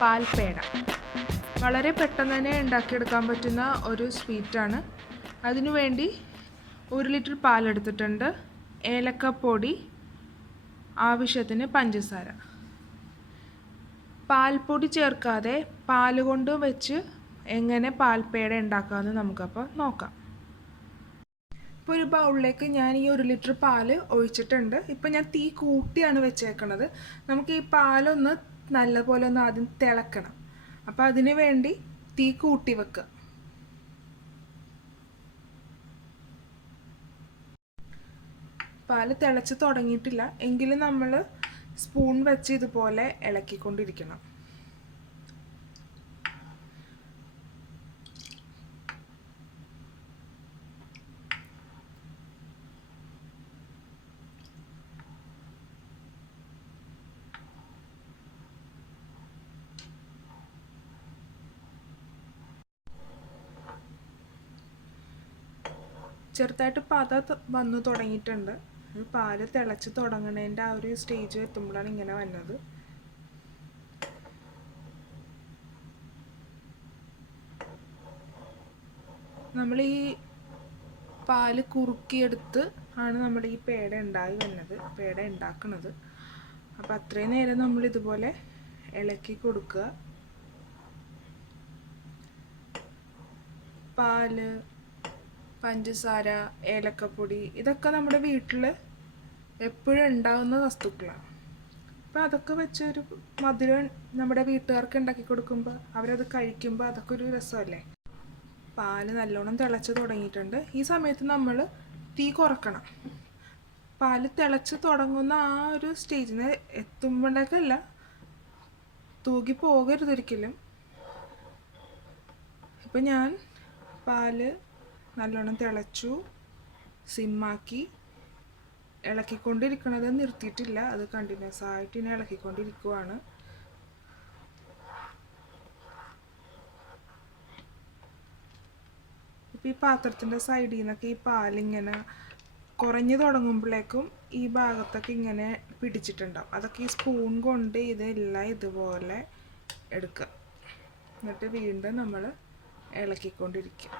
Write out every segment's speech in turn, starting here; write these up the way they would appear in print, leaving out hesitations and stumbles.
പാൽപേട വളരെ പെട്ടെന്ന് തന്നെ ഉണ്ടാക്കിയെടുക്കാൻ പറ്റുന്ന ഒരു സ്വീറ്റാണ്. അതിനുവേണ്ടി 1 ലിറ്റർ പാലെടുത്തിട്ടുണ്ട്, ഏലക്കപ്പൊടി, ആവശ്യത്തിന് പഞ്ചസാര. പാൽപ്പൊടി ചേർക്കാതെ പാൽ കൊണ്ട് വെച്ച് എങ്ങനെ പാൽപേട ഉണ്ടാക്കാമെന്ന് നമുക്കപ്പോൾ നോക്കാം. ഇപ്പോൾ ഒരു ബൗളിലേക്ക് ഞാൻ ഈ 1 ലിറ്റർ പാല് ഒഴിച്ചിട്ടുണ്ട്. ഇപ്പോൾ ഞാൻ തീ കൂട്ടിയാണ് വെച്ചേക്കണത്. നമുക്ക് ഈ പാലൊന്ന് നല്ലപോലെ ഒന്ന് ആദ്യം തിളക്കണം. അപ്പോൾ അതിന് വേണ്ടി തീ കൂട്ടി വെക്കുക. പാല് തിളച്ച് തുടങ്ങിയിട്ടില്ല എങ്കിലും നമ്മൾ സ്പൂൺ വെച്ച് ഇതുപോലെ ഇളക്കിക്കൊണ്ടിരിക്കണം. ചെറുതായിട്ട് പത വന്നു തുടങ്ങിയിട്ടുണ്ട്. പാല് തിളച്ച് തുടങ്ങണതിൻ്റെ ആ ഒരു സ്റ്റേജ് എത്തുമ്പോഴാണ് ഇങ്ങനെ വന്നത്. നമ്മൾ ഈ പാല് കുറുക്കിയെടുത്ത് ആണ് നമ്മുടെ ഈ പേട പേട ഉണ്ടാക്കുന്നത്. അപ്പം അത്രയും നേരം നമ്മൾ ഇതുപോലെ ഇളക്കി കൊടുക്കുക. പാല്, പഞ്ചസാര, ഏലക്കപ്പൊടി ഇതൊക്കെ നമ്മുടെ വീട്ടിൽ എപ്പോഴും ഉണ്ടാകുന്ന വസ്തുക്കളാണ്. അപ്പോൾ അതൊക്കെ വെച്ചൊരു മധുരം നമ്മുടെ വീട്ടുകാർക്ക് ഉണ്ടാക്കി കൊടുക്കുമ്പോൾ അവരത് കഴിക്കുമ്പോൾ അതൊക്കെ ഒരു രസമല്ലേ. പാല് നല്ലോണം തിളച്ച് തുടങ്ങിയിട്ടുണ്ട്. ഈ സമയത്ത് നമ്മൾ തീ കുറക്കണം. പാല് തിളച്ച് തുടങ്ങുന്ന ആ ഒരു സ്റ്റേജിന് എത്തുമ്പോഴേക്കല്ല, തൂകി പോകരുതൊരിക്കലും. ഇപ്പം ഞാൻ പാല് നല്ലോണം തിളച്ചു, സിമ്മാക്കി ഇളക്കിക്കൊണ്ടിരിക്കണത് നിർത്തിയിട്ടില്ല. അത് കണ്ടിന്യൂസ് ആയിട്ട് ഇനി ഇളക്കിക്കൊണ്ടിരിക്കുവാണ്. ഇപ്പം ഈ പാത്രത്തിൻ്റെ സൈഡിൽ നിന്നൊക്കെ ഈ പാലിങ്ങനെ കുറഞ്ഞു തുടങ്ങുമ്പോഴേക്കും ഈ ഭാഗത്തൊക്കെ ഇങ്ങനെ പിടിച്ചിട്ടുണ്ടാവും. അതൊക്കെ ഈ സ്പൂൺ കൊണ്ട് ഇതെല്ലാം ഇതുപോലെ എടുക്കുക. എന്നിട്ട് വീണ്ടും നമ്മൾ ഇളക്കിക്കൊണ്ടിരിക്കുക.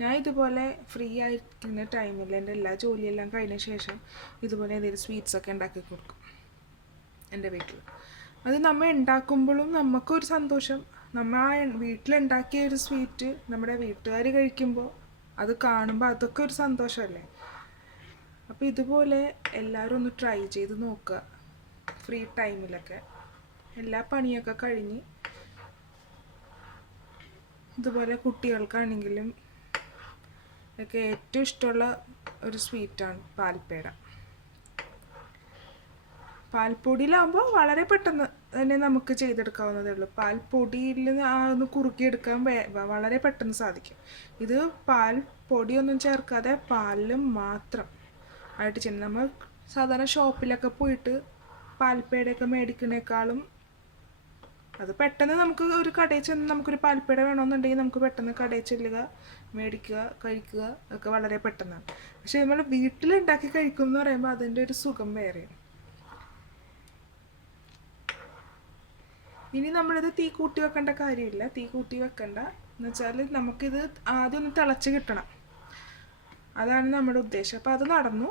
ഞാൻ ഇതുപോലെ ഫ്രീ ആയിരിക്കുന്ന ടൈമിൽ എൻ്റെ എല്ലാ ജോലിയെല്ലാം കഴിഞ്ഞ ശേഷം ഇതുപോലെ എന്തെങ്കിലും സ്വീറ്റ്സൊക്കെ ഉണ്ടാക്കി കൊടുക്കും എൻ്റെ വീട്ടിൽ. അത് നമ്മൾ ഉണ്ടാക്കുമ്പോഴും നമുക്കൊരു സന്തോഷം. നമ്മൾ ആ വീട്ടിലുണ്ടാക്കിയ ഒരു സ്വീറ്റ് നമ്മുടെ വീട്ടുകാർ കഴിക്കുമ്പോൾ അത് കാണുമ്പോൾ അതൊക്കെ ഒരു സന്തോഷമല്ലേ. അപ്പോൾ ഇതുപോലെ എല്ലാവരും ഒന്ന് ട്രൈ ചെയ്ത് നോക്കുക. ഫ്രീ ടൈമിലൊക്കെ എല്ലാ പണിയൊക്കെ കഴിഞ്ഞ് ഇതുപോലെ കുട്ടികൾക്കാണെങ്കിലും ഒക്കെ ഏറ്റവും ഇഷ്ടമുള്ള ഒരു സ്വീറ്റാണ് പാൽപേട. പാൽപ്പൊടിയിലാകുമ്പോൾ വളരെ പെട്ടെന്ന് തന്നെ നമുക്ക് ചെയ്തെടുക്കാവുന്നതേ ഉള്ളൂ. പാൽപ്പൊടിയിൽ ഒന്ന് കുറുക്കിയെടുക്കാൻ വളരെ പെട്ടെന്ന് സാധിക്കും. ഇത് പാൽപ്പൊടിയൊന്നും ചേർക്കാതെ പാലിലും മാത്രം ആയിട്ട് ചെയ്യുന്നത്. നമ്മൾ സാധാരണ ഷോപ്പിലൊക്കെ പോയിട്ട് പാൽപേടയൊക്കെ മേടിക്കുന്നേക്കാളും അത് പെട്ടെന്ന് നമുക്ക് ഒരു കടയിൽ ചെന്ന് നമുക്കൊരു പാൽപേട വേണമെന്നുണ്ടെങ്കിൽ നമുക്ക് പെട്ടെന്ന് കടയിൽ ചെല്ലുക, മേടിക്കുക, കഴിക്കുക ഒക്കെ വളരെ പെട്ടെന്നാണ്. പക്ഷെ നമ്മൾ വീട്ടിലുണ്ടാക്കി കഴിക്കും എന്ന് പറയുമ്പോൾ അതിൻ്റെ ഒരു സുഖം വേറെയാണ്. ഇനി നമ്മളിത് തീ കൂട്ടി വെക്കേണ്ട കാര്യമില്ല. തീ കൂട്ടി വെക്കണ്ട എന്ന് വെച്ചാൽ നമുക്കിത് ആദ്യം ഒന്ന് തിളച്ച് കിട്ടണം. അതാണ് നമ്മുടെ ഉദ്ദേശം. അപ്പോൾ അത് നടന്നു.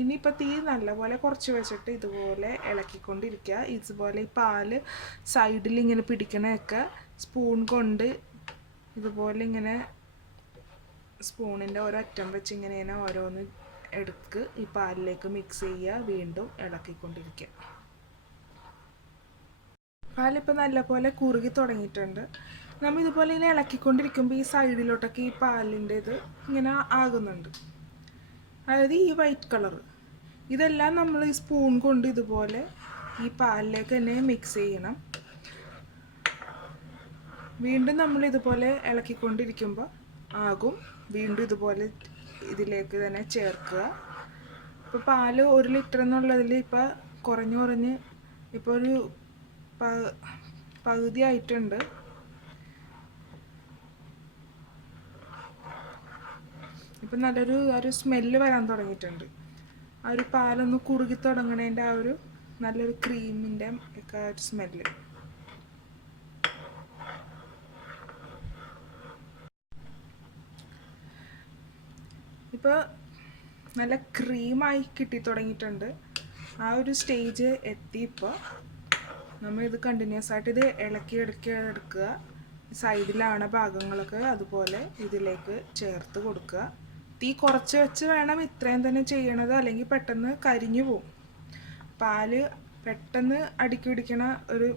ഇനിയിപ്പോൾ തീ നല്ലപോലെ കുറച്ച് വെച്ചിട്ട് ഇതുപോലെ ഇളക്കിക്കൊണ്ടിരിക്കുക. ഇതുപോലെ ഈ പാല് സൈഡിൽ ഇങ്ങനെ പിടിക്കണയൊക്കെ സ്പൂൺ കൊണ്ട് ഇതുപോലെ ഇങ്ങനെ സ്പൂണിൻ്റെ ഓരോ അറ്റം വെച്ച് ഇങ്ങനെ ഓരോന്ന് എടുക്ക് ഈ പാലിലേക്ക് മിക്സ് ചെയ്യുക. വീണ്ടും ഇളക്കിക്കൊണ്ടിരിക്കുക. പാലിപ്പോൾ നല്ലപോലെ കുറുകി തുടങ്ങിയിട്ടുണ്ട്. നമ്മൾ ഇതുപോലെ ഇങ്ങനെ ഇളക്കിക്കൊണ്ടിരിക്കുമ്പോൾ ഈ സൈഡിലോട്ടൊക്കെ ഈ പാലിൻ്റെ ഇത് ഇങ്ങനെ ആകുന്നുണ്ട്. അതായത് ഈ വൈറ്റ് കളർ ഇതെല്ലാം നമ്മൾ ഈ സ്പൂൺ കൊണ്ട് ഇതുപോലെ ഈ പാലിലേക്ക് തന്നെ മിക്സ് ചെയ്യണം. വീണ്ടും നമ്മൾ ഇതുപോലെ ഇളക്കിക്കൊണ്ടിരിക്കുമ്പോൾ ആകും. വീണ്ടും ഇതുപോലെ ഇതിലേക്ക് തന്നെ ചേർക്കുക. ഇപ്പോൾ പാല് 1 ലിറ്റർ എന്നുള്ളതിൽ ഇപ്പോൾ കുറഞ്ഞ് ഇപ്പോൾ ഒരു പകുതി ആയിട്ടുണ്ട്. ഇപ്പം നല്ലൊരു സ്മെല്ല് വരാൻ തുടങ്ങിയിട്ടുണ്ട്. ആ ഒരു പാലൊന്ന് കുറുകി തുടങ്ങണേൻ്റെ ആ ഒരു നല്ലൊരു ക്രീമിൻ്റെ ഒക്കെ ഒരു സ്മെല്ല്. ഇപ്പോൾ നല്ല ക്രീമായി കിട്ടി തുടങ്ങിയിട്ടുണ്ട്. ആ ഒരു സ്റ്റേജ് എത്തി. ഇപ്പോൾ നമ്മളിത് കണ്ടിന്യൂസ് ആയിട്ട് ഇത് ഇളക്കി എടുക്കുക. സൈഡിലാണ് ഭാഗങ്ങളൊക്കെ അതുപോലെ ഇതിലേക്ക് ചേർത്ത് കൊടുക്കുക. തീ കുറച്ച് വെച്ച് വേണം ഇത്രയും തന്നെ ചെയ്യണത്, അല്ലെങ്കിൽ പെട്ടെന്ന് കരിഞ്ഞു പോവും. പാല് പെട്ടെന്ന് അടുക്കി പിടിക്കണ ഒരു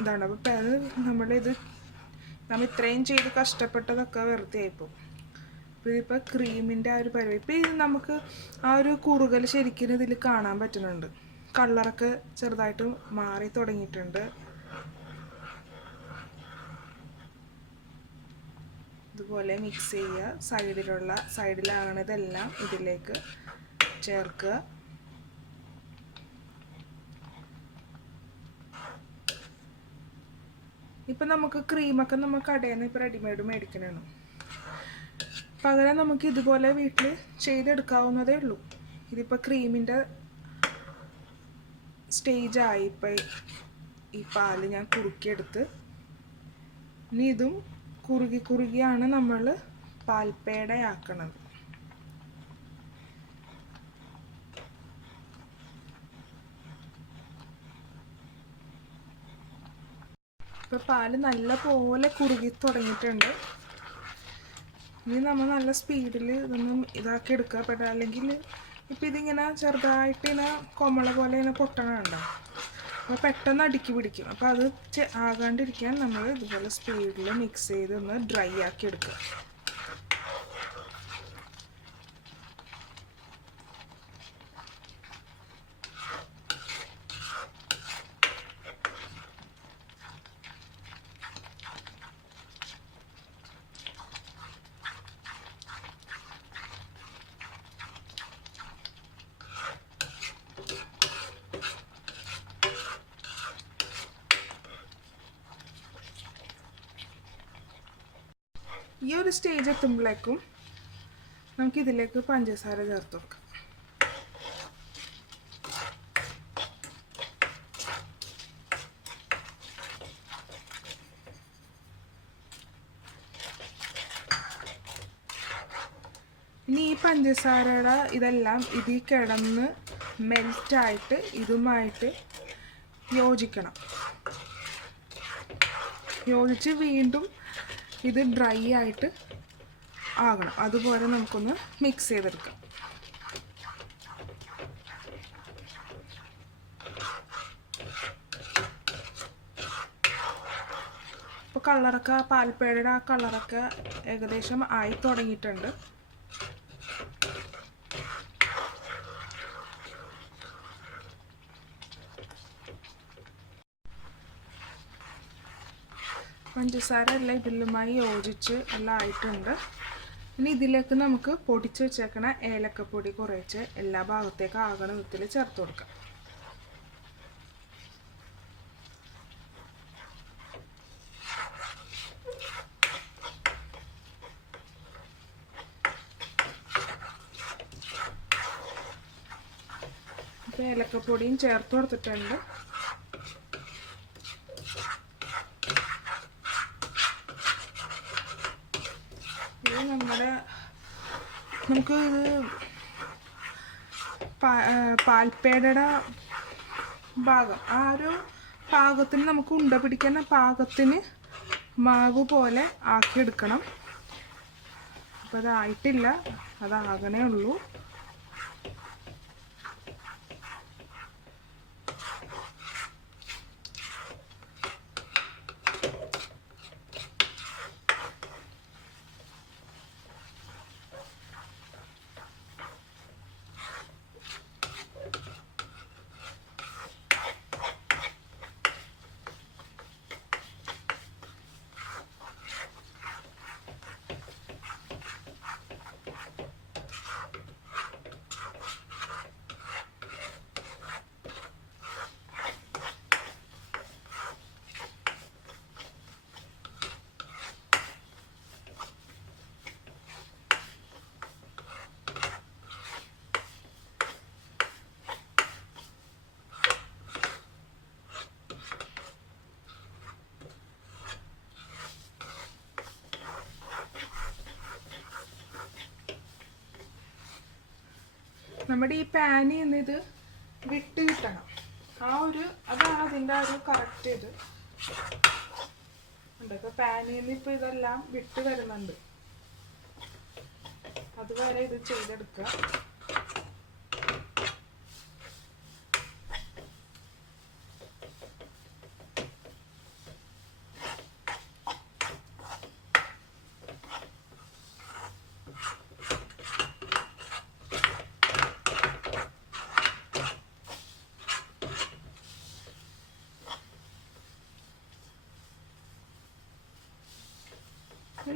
ഇതാണ്. അപ്പോൾ അത് നമ്മൾ ഇത്രയും ചെയ്ത് കഷ്ടപ്പെട്ടതൊക്കെ വെറുതെ ആയിപ്പോവും. അപ്പോൾ ഇതിപ്പോൾ ക്രീമിൻ്റെ ആ ഒരു പരിപാടി. ഇപ്പോൾ ഇത് നമുക്ക് ആ ഒരു കുറുകൽ ശരിക്കും ഇതിൽ കാണാൻ പറ്റുന്നുണ്ട്. കളറൊക്കെ ചെറുതായിട്ട് മാറി തുടങ്ങിയിട്ടുണ്ട്. ഇതുപോലെ മിക്സ് ചെയ്യുക. സൈഡിലാകണതെല്ലാം ഇതിലേക്ക് ചേർക്കുക. ഇപ്പം നമുക്ക് ക്രീമൊക്കെ നമ്മൾ കടയിൽ നിന്ന് ഇപ്പോൾ റെഡിമെയ്ഡ് മേടിക്കണതാണ്. പകരം നമുക്ക് ഇതുപോലെ വീട്ടിൽ ചെയ്തെടുക്കാവുന്നതേ ഉള്ളൂ. ഇതിപ്പോൾ ക്രീമിൻ്റെ സ്റ്റേജായി. ഇപ്പം ഈ പാല് ഞാൻ കുറുക്കിയെടുത്ത് ഇനി ഇതും കുറുകിയാണ് നമ്മൾ പാൽപേടയാക്കണത്. ഇപ്പോൾ പാല് നല്ല പോലെ കുറുകി തുടങ്ങിയിട്ടുണ്ട്. ഇനി നമ്മൾ നല്ല സ്പീഡിൽ ഇതൊന്നും ഇതാക്കി എടുക്കുക. അല്ലെങ്കിൽ ഇപ്പം ഇതിങ്ങനെ ചെറുതായിട്ട് ഇങ്ങനെ കൊമള പോലെ ഇങ്ങനെ പൊട്ടണുണ്ടോ, അപ്പോൾ പെട്ടെന്ന് അടുക്കി പിടിക്കും. അപ്പോൾ അത് ആകാണ്ടിരിക്കാൻ നമ്മൾ ഇതുപോലെ സ്പീഡിൽ മിക്സ് ചെയ്ത് ഒന്ന് ഡ്രൈ ആക്കി എടുക്കുക. ഈ ഒരു സ്റ്റേജ് എത്തുമ്പോഴേക്കും നമുക്കിതിലേക്ക് പഞ്ചസാര ചേർത്ത് വെക്കാം. ഇനി ഈ പഞ്ചസാരയുടെ ഇതെല്ലാം ഇതിൽ കിടന്ന് മെൽറ്റായിട്ട് ഇതുമായിട്ട് യോജിക്കണം. യോജിച്ച് വീണ്ടും ഇത് ഡ്രൈ ആയിട്ട് ആകണം. അതുപോലെ നമുക്കൊന്ന് മിക്സ് ചെയ്തെടുക്കാം. ഇപ്പോൾ കളറൊക്കെ പാൽപേടയുടെ ആ കളറൊക്കെ ഏകദേശം ആയി തുടങ്ങിയിട്ടുണ്ട്. പഞ്ചസാര എല്ലാം ഇതിലുമായി യോജിച്ച് എല്ലാം ആയിട്ടുണ്ട്. ഇനി ഇതിലേക്ക് നമുക്ക് പൊടിച്ച് വെച്ചേക്കണ ഏലക്കപ്പൊടി കുറച്ച് എല്ലാ ഭാഗത്തേക്ക് ആകണ വിധത്തിൽ ചേർത്ത് കൊടുക്കാം. ഇപ്പോൾ ഏലക്കപ്പൊടിയും ചേർത്ത് കൊടുത്തിട്ടുണ്ട്. നമുക്ക് പാൽപേടയുടെ ഭാഗം ആ ഒരു പാകത്തിന് നമുക്ക് ഉണ്ട പിടിക്കുന്ന പാകത്തിന് മാവ് പോലെ ആക്കിയെടുക്കണം. അപ്പോൾ അതായിട്ടില്ല, അതാകണേ ഉള്ളൂ. നമ്മുടെ ഈ പാനിൽ നിന്ന് ഇത് വിട്ട് കിട്ടണം. അതാണ് അതിൻ്റെ ഒരു കറക്റ്റ് ഇത് ഉണ്ട്. ഇപ്പോൾ പാനിൽ നിന്ന് ഇപ്പോൾ ഇതെല്ലാം വിട്ട് വരുന്നുണ്ട്. അതുവരെ ഇത് ചെയ്തെടുക്കുക.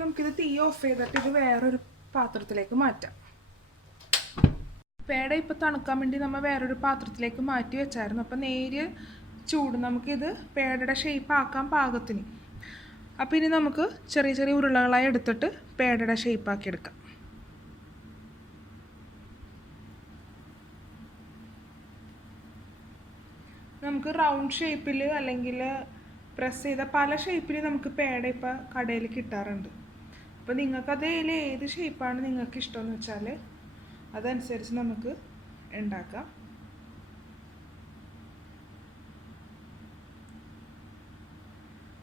നമുക്കിത് തീ ഓഫ് ചെയ്തിട്ട് ഇത് വേറൊരു പാത്രത്തിലേക്ക് മാറ്റാം. പേട ഇപ്പോൾ തണുക്കാൻ വേണ്ടി നമ്മൾ വേറൊരു പാത്രത്തിലേക്ക് മാറ്റി വെച്ചായിരുന്നു. അപ്പോൾ നേരിയ ചൂട് നമുക്കിത് പേടയുടെ ഷേപ്പ് ആക്കാൻ പാകത്തിന്. അപ്പോൾ ഇനി നമുക്ക് ചെറിയ ചെറിയ ഉരുളകളായി എടുത്തിട്ട് പേടയുടെ ഷേപ്പാക്കി എടുക്കാം. നമുക്ക് റൗണ്ട് ഷേപ്പിൽ അല്ലെങ്കിൽ പ്രസ് ചെയ്ത പല ഷേപ്പിൽ നമുക്ക് പേട ഇപ്പോൾ കടയിൽ കിട്ടാറുണ്ട്. അപ്പോൾ നിങ്ങൾക്കതിൽ ഏത് ഷേപ്പാണ് നിങ്ങൾക്ക് ഇഷ്ടമെന്ന് വെച്ചാൽ അതനുസരിച്ച് നമുക്ക് ഉണ്ടാക്കാം.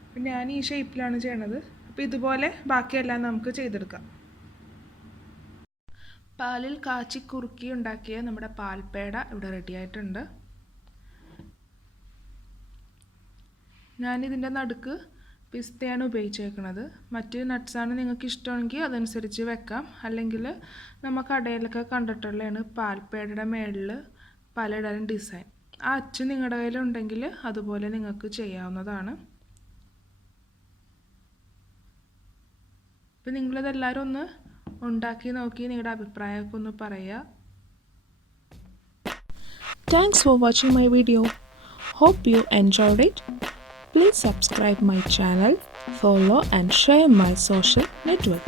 അപ്പം ഞാൻ ഈ ഷേപ്പിലാണ് ചെയ്യണത്. അപ്പോൾ ഇതുപോലെ ബാക്കിയെല്ലാം നമുക്ക് ചെയ്തെടുക്കാം. പാലിൽ കാച്ചി കുറുക്കി ഉണ്ടാക്കിയ നമ്മുടെ പാൽപേട ഇവിടെ റെഡി ആയിട്ടുണ്ട്. ഞാനിതിൻ്റെ നടുക്ക് പിസ്തയാണ് ഉപയോഗിച്ചേക്കുന്നത്. മറ്റ് നട്ട്സാണ് നിങ്ങൾക്ക് ഇഷ്ടമാണെങ്കിൽ അതനുസരിച്ച് വെക്കാം. അല്ലെങ്കിൽ നമ്മൾ കടയിലൊക്കെ കണ്ടിട്ടുള്ളതാണ് പാൽപേടയുടെ മേളിൽ പലതരം ഡിസൈൻ. ആ അച്ച് നിങ്ങളുടെ കയ്യിലുണ്ടെങ്കിൽ അതുപോലെ നിങ്ങൾക്ക് ചെയ്യാവുന്നതാണ്. അപ്പം നിങ്ങളിതെല്ലാവരും ഒന്ന് ഉണ്ടാക്കി നോക്കി നിങ്ങളുടെ അഭിപ്രായമൊക്കെ ഒന്ന് പറയുക. Thanks for watching my video. Hope you enjoyed it. Please subscribe my channel, follow and share my social network.